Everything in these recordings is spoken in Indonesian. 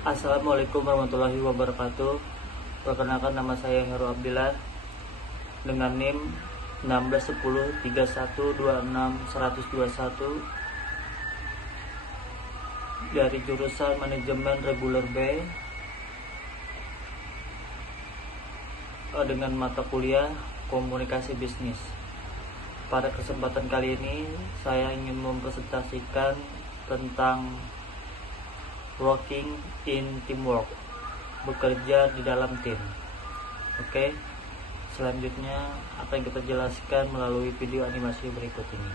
Assalamualaikum warahmatullahi wabarakatuh. Perkenalkan, nama saya Heru Abdillah dengan NIM 161031261121 dari jurusan Manajemen Reguler B dengan mata kuliah Komunikasi Bisnis. Pada kesempatan kali ini saya ingin mempresentasikan tentang working in teamwork, bekerja di dalam tim. Oke, selanjutnya akan kita jelaskan melalui video animasi berikut ini.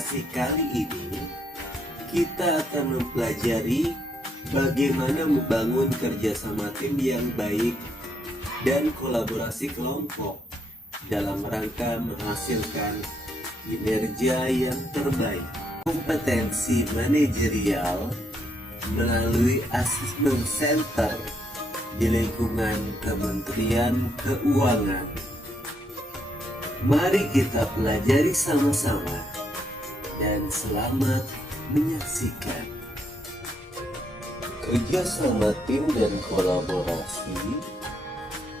Edukasi kali ini kita akan mempelajari bagaimana membangun kerjasama tim yang baik dan kolaborasi kelompok dalam rangka menghasilkan kinerja yang terbaik. Kompetensi manajerial melalui Assessment Center di lingkungan Kementerian Keuangan. Mari kita pelajari sama-sama dan selamat menyaksikan. Kerjasama tim dan kolaborasi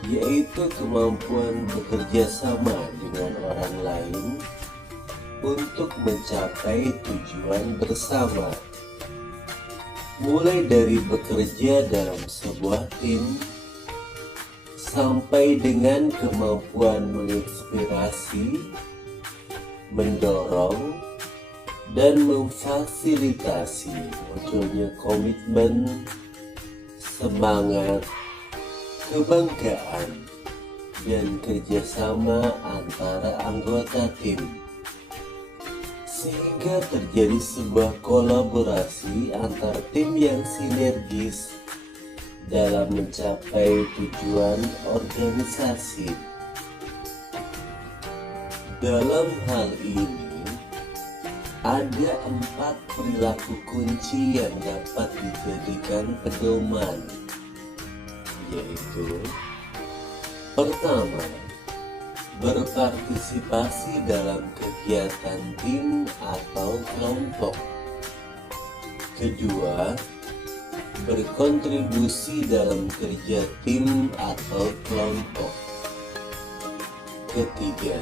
yaitu kemampuan bekerja sama dengan orang lain untuk mencapai tujuan bersama. Mulai dari bekerja dalam sebuah tim sampai dengan kemampuan menginspirasi, mendorong, dan memfasilitasi munculnya komitmen, semangat, kebanggaan, dan kerjasama antara anggota tim, sehingga terjadi sebuah kolaborasi antar tim yang sinergis dalam mencapai tujuan organisasi. Dalam hal ini, ada 4 perilaku kunci yang dapat dijadikan pedoman, yaitu: pertama, berpartisipasi dalam kegiatan tim atau kelompok. Kedua, berkontribusi dalam kerja tim atau kelompok. Ketiga,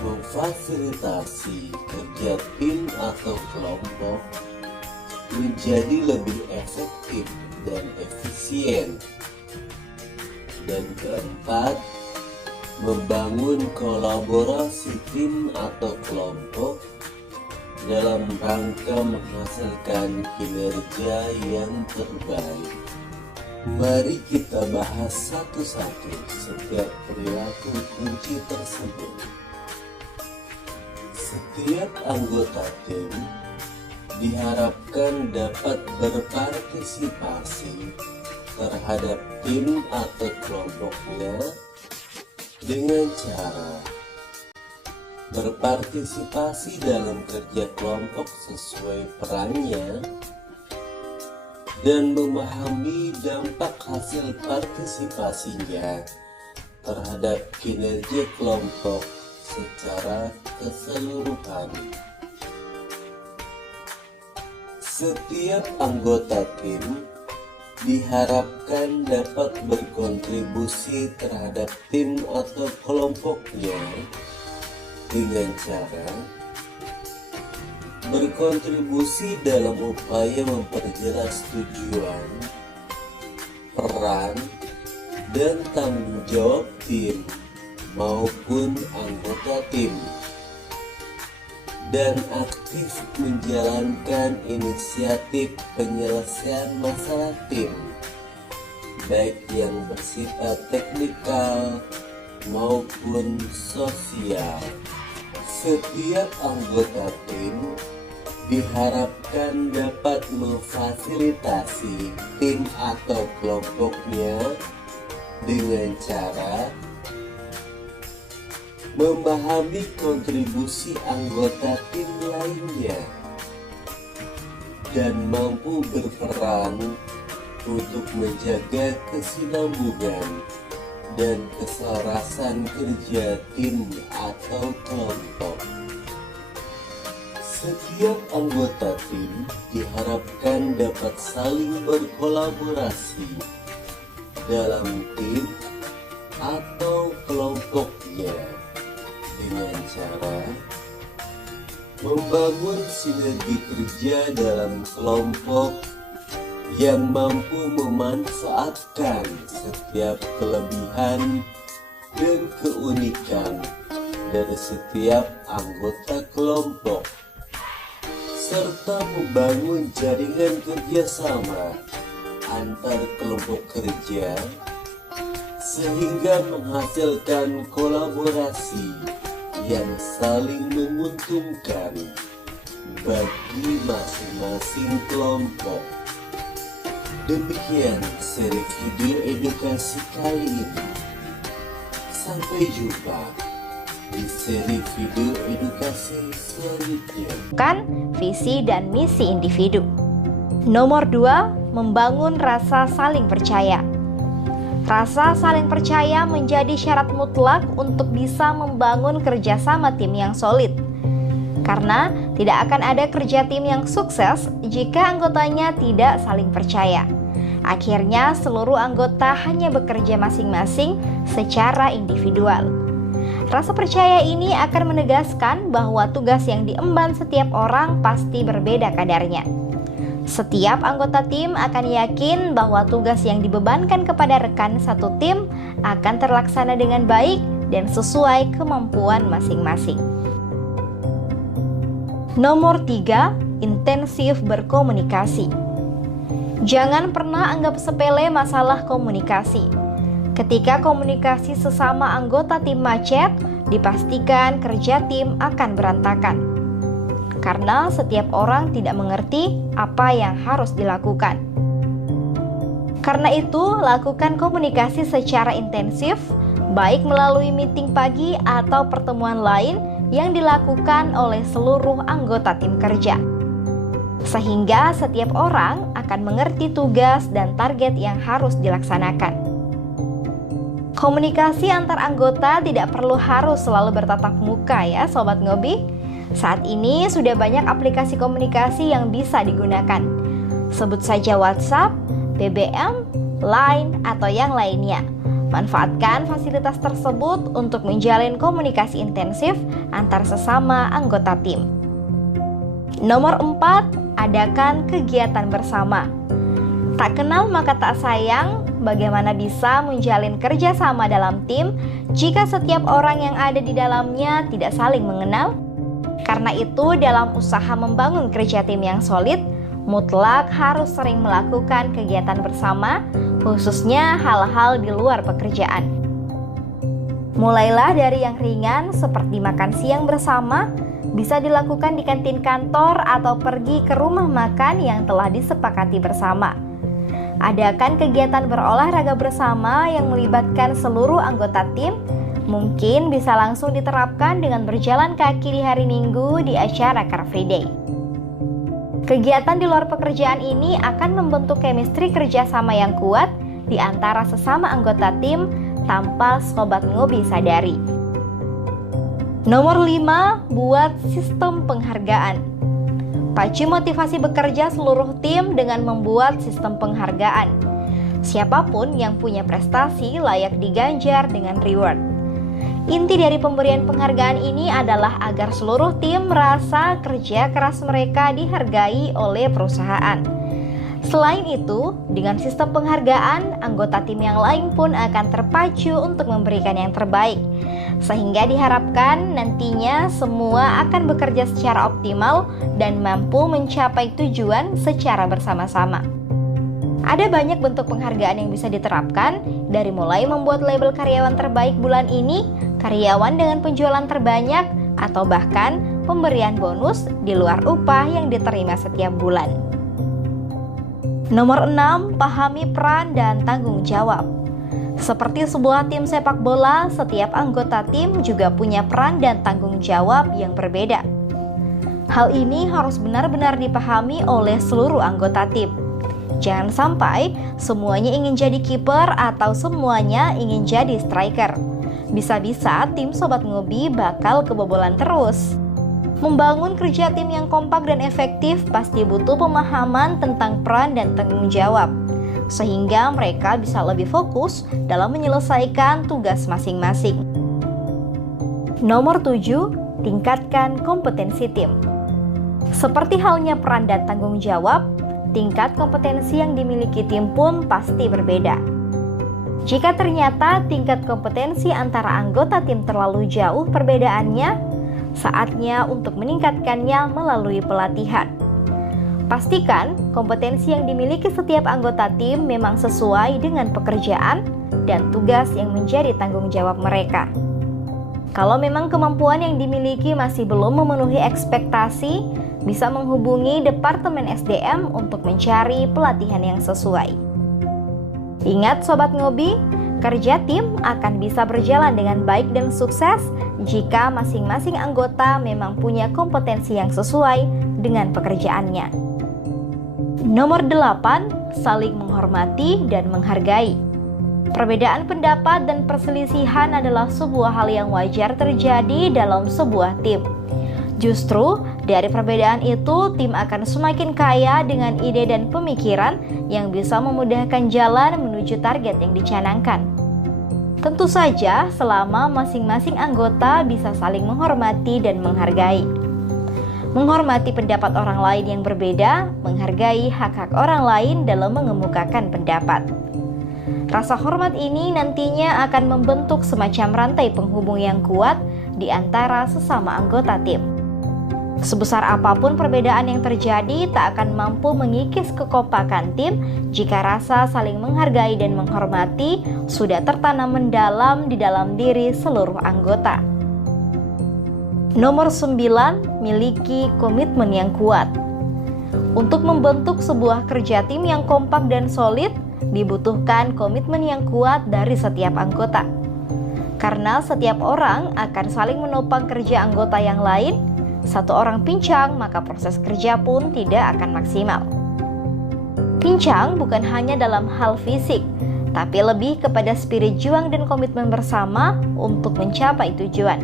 memfasilitasi kerja tim atau kelompok menjadi lebih efektif dan efisien. Dan keempat, membangun kolaborasi tim atau kelompok dalam rangka menghasilkan kinerja yang terbaik. Mari kita bahas satu-satu setiap perilaku kunci tersebut. Setiap anggota tim diharapkan dapat berpartisipasi terhadap tim atau kelompoknya dengan cara berpartisipasi dalam kerja kelompok sesuai perannya dan memahami dampak hasil partisipasinya terhadap kinerja kelompok secara keseluruhan. Setiap anggota tim diharapkan dapat berkontribusi terhadap tim atau kelompoknya dengan cara berkontribusi dalam upaya memperjelas tujuan, peran, dan tanggung jawab tim maupun anggota tim, dan aktif menjalankan inisiatif penyelesaian masalah tim, baik yang bersifat teknikal maupun sosial. Setiap anggota tim diharapkan dapat memfasilitasi tim atau kelompoknya dengan cara memahami kontribusi anggota tim lainnya dan mampu berperan untuk menjaga kesinambungan dan keselarasan kerja tim atau kelompok. Setiap anggota tim diharapkan dapat saling berkolaborasi dalam tim atau kelompoknya dengan cara membangun sinergi kerja dalam kelompok yang mampu memanfaatkan setiap kelebihan dan keunikan dari setiap anggota kelompok, serta membangun jaringan kerjasama antar kelompok kerja sehingga menghasilkan kolaborasi yang saling menguntungkan bagi masing-masing kelompok. Demikian seri video edukasi kali ini. Sampai jumpa di seri video edukasi selanjutnya. Visi dan misi individu. Nomor 2, membangun rasa saling percaya. Rasa saling percaya menjadi syarat mutlak untuk bisa membangun kerjasama tim yang solid. Karena tidak akan ada kerja tim yang sukses jika anggotanya tidak saling percaya. Akhirnya seluruh anggota hanya bekerja masing-masing secara individual. Rasa percaya ini akan menegaskan bahwa tugas yang diemban setiap orang pasti berbeda kadarnya. Setiap anggota tim akan yakin bahwa tugas yang dibebankan kepada rekan satu tim akan terlaksana dengan baik dan sesuai kemampuan masing-masing. Nomor 3, intensif berkomunikasi. Jangan pernah anggap sepele masalah komunikasi. Ketika komunikasi sesama anggota tim macet, dipastikan kerja tim akan berantakan. Karena setiap orang tidak mengerti apa yang harus dilakukan. Karena itu, lakukan komunikasi secara intensif, baik melalui meeting pagi atau pertemuan lain yang dilakukan oleh seluruh anggota tim kerja. Sehingga setiap orang akan mengerti tugas dan target yang harus dilaksanakan. Komunikasi antar anggota tidak perlu harus selalu bertatap muka ya Sobat Ngobi. Saat ini sudah banyak aplikasi komunikasi yang bisa digunakan. Sebut saja WhatsApp, BBM, Line, atau yang lainnya. Manfaatkan fasilitas tersebut untuk menjalin komunikasi intensif antar sesama anggota tim. Nomor 4, adakan kegiatan bersama. Tak kenal maka tak sayang, bagaimana bisa menjalin kerjasama dalam tim jika setiap orang yang ada di dalamnya tidak saling mengenal? Karena itu, dalam usaha membangun kerja tim yang solid, mutlak harus sering melakukan kegiatan bersama, khususnya hal-hal di luar pekerjaan. Mulailah dari yang ringan seperti makan siang bersama, bisa dilakukan di kantin kantor atau pergi ke rumah makan yang telah disepakati bersama. Adakan kegiatan berolahraga bersama yang melibatkan seluruh anggota tim. Mungkin bisa langsung diterapkan dengan berjalan kaki di hari Minggu di acara Car Free Day. Kegiatan di luar pekerjaan ini akan membentuk chemistry kerjasama yang kuat di antara sesama anggota tim tanpa Sobat Ngobi sadari. Nomor 5, buat sistem penghargaan. Pacu motivasi bekerja seluruh tim dengan membuat sistem penghargaan. Siapapun yang punya prestasi layak diganjar dengan reward. Inti dari pemberian penghargaan ini adalah agar seluruh tim merasa kerja keras mereka dihargai oleh perusahaan. Selain itu, dengan sistem penghargaan, anggota tim yang lain pun akan terpacu untuk memberikan yang terbaik. Sehingga diharapkan nantinya semua akan bekerja secara optimal dan mampu mencapai tujuan secara bersama-sama. Ada banyak bentuk penghargaan yang bisa diterapkan, dari mulai membuat label karyawan terbaik bulan ini, karyawan dengan penjualan terbanyak, atau bahkan pemberian bonus di luar upah yang diterima setiap bulan. Nomor 6, pahami peran dan tanggung jawab. Seperti sebuah tim sepak bola, setiap anggota tim juga punya peran dan tanggung jawab yang berbeda. Hal ini harus benar-benar dipahami oleh seluruh anggota tim. Jangan sampai semuanya ingin jadi kiper atau semuanya ingin jadi striker. Bisa-bisa tim Sobat Ngobi bakal kebobolan terus. Membangun kerja tim yang kompak dan efektif pasti butuh pemahaman tentang peran dan tanggung jawab, sehingga mereka bisa lebih fokus dalam menyelesaikan tugas masing-masing. Nomor 7, tingkatkan kompetensi tim. Seperti halnya peran dan tanggung jawab, tingkat kompetensi yang dimiliki tim pun pasti berbeda. Jika ternyata tingkat kompetensi antara anggota tim terlalu jauh perbedaannya, saatnya untuk meningkatkannya melalui pelatihan. Pastikan kompetensi yang dimiliki setiap anggota tim memang sesuai dengan pekerjaan dan tugas yang menjadi tanggung jawab mereka. Kalau memang kemampuan yang dimiliki masih belum memenuhi ekspektasi, bisa menghubungi Departemen SDM untuk mencari pelatihan yang sesuai. Ingat Sobat Ngobi, kerja tim akan bisa berjalan dengan baik dan sukses jika masing-masing anggota memang punya kompetensi yang sesuai dengan pekerjaannya. Nomor 8, saling menghormati dan menghargai. Perbedaan pendapat dan perselisihan adalah sebuah hal yang wajar terjadi dalam sebuah tim. Justru dari perbedaan itu, tim akan semakin kaya dengan ide dan pemikiran yang bisa memudahkan jalan menuju target yang dicanangkan. Tentu saja selama masing-masing anggota bisa saling menghormati dan menghargai. Menghormati pendapat orang lain yang berbeda, menghargai hak-hak orang lain dalam mengemukakan pendapat. Rasa hormat ini nantinya akan membentuk semacam rantai penghubung yang kuat di antara sesama anggota tim. Sebesar apapun perbedaan yang terjadi, tak akan mampu mengikis kekompakan tim jika rasa saling menghargai dan menghormati sudah tertanam mendalam di dalam diri seluruh anggota. Nomor 9, miliki komitmen yang kuat. Untuk membentuk sebuah kerja tim yang kompak dan solid, dibutuhkan komitmen yang kuat dari setiap anggota. Karena setiap orang akan saling menopang kerja anggota yang lain. Satu orang pincang, maka proses kerja pun tidak akan maksimal. Pincang bukan hanya dalam hal fisik, tapi lebih kepada spirit juang dan komitmen bersama untuk mencapai tujuan.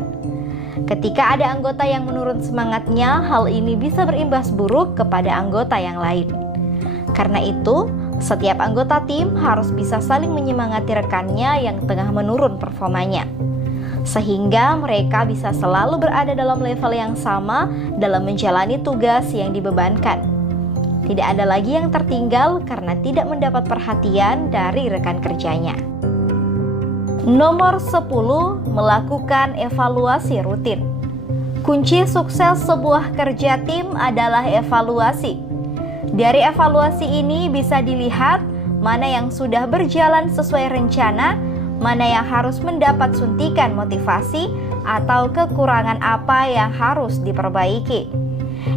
Ketika ada anggota yang menurun semangatnya, hal ini bisa berimbas buruk kepada anggota yang lain. Karena itu, setiap anggota tim harus bisa saling menyemangati rekannya yang tengah menurun performanya, sehingga mereka bisa selalu berada dalam level yang sama dalam menjalani tugas yang dibebankan. Tidak ada lagi yang tertinggal karena tidak mendapat perhatian dari rekan kerjanya. Nomor 10, melakukan evaluasi rutin. Kunci sukses sebuah kerja tim adalah evaluasi. Dari evaluasi ini bisa dilihat mana yang sudah berjalan sesuai rencana, mana yang harus mendapat suntikan motivasi, atau kekurangan apa yang harus diperbaiki.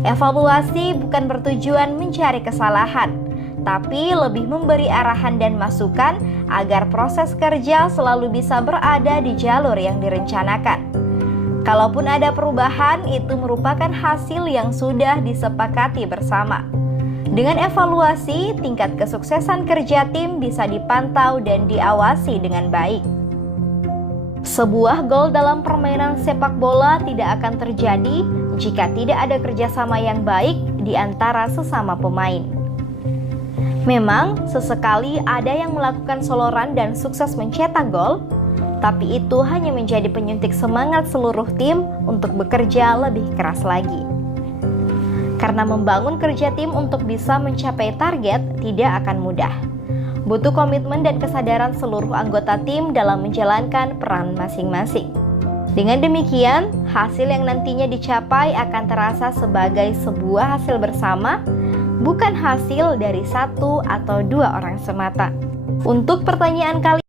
Evaluasi bukan bertujuan mencari kesalahan, tapi lebih memberi arahan dan masukan agar proses kerja selalu bisa berada di jalur yang direncanakan. Kalaupun ada perubahan, itu merupakan hasil yang sudah disepakati bersama. Dengan evaluasi, tingkat kesuksesan kerja tim bisa dipantau dan diawasi dengan baik. Sebuah gol dalam permainan sepak bola tidak akan terjadi jika tidak ada kerjasama yang baik di antara sesama pemain. Memang, sesekali ada yang melakukan soloran dan sukses mencetak gol, tapi itu hanya menjadi penyuntik semangat seluruh tim untuk bekerja lebih keras lagi. Karena membangun kerja tim untuk bisa mencapai target tidak akan mudah. Butuh komitmen dan kesadaran seluruh anggota tim dalam menjalankan peran masing-masing. Dengan demikian, hasil yang nantinya dicapai akan terasa sebagai sebuah hasil bersama, bukan hasil dari satu atau dua orang semata. Untuk pertanyaan kali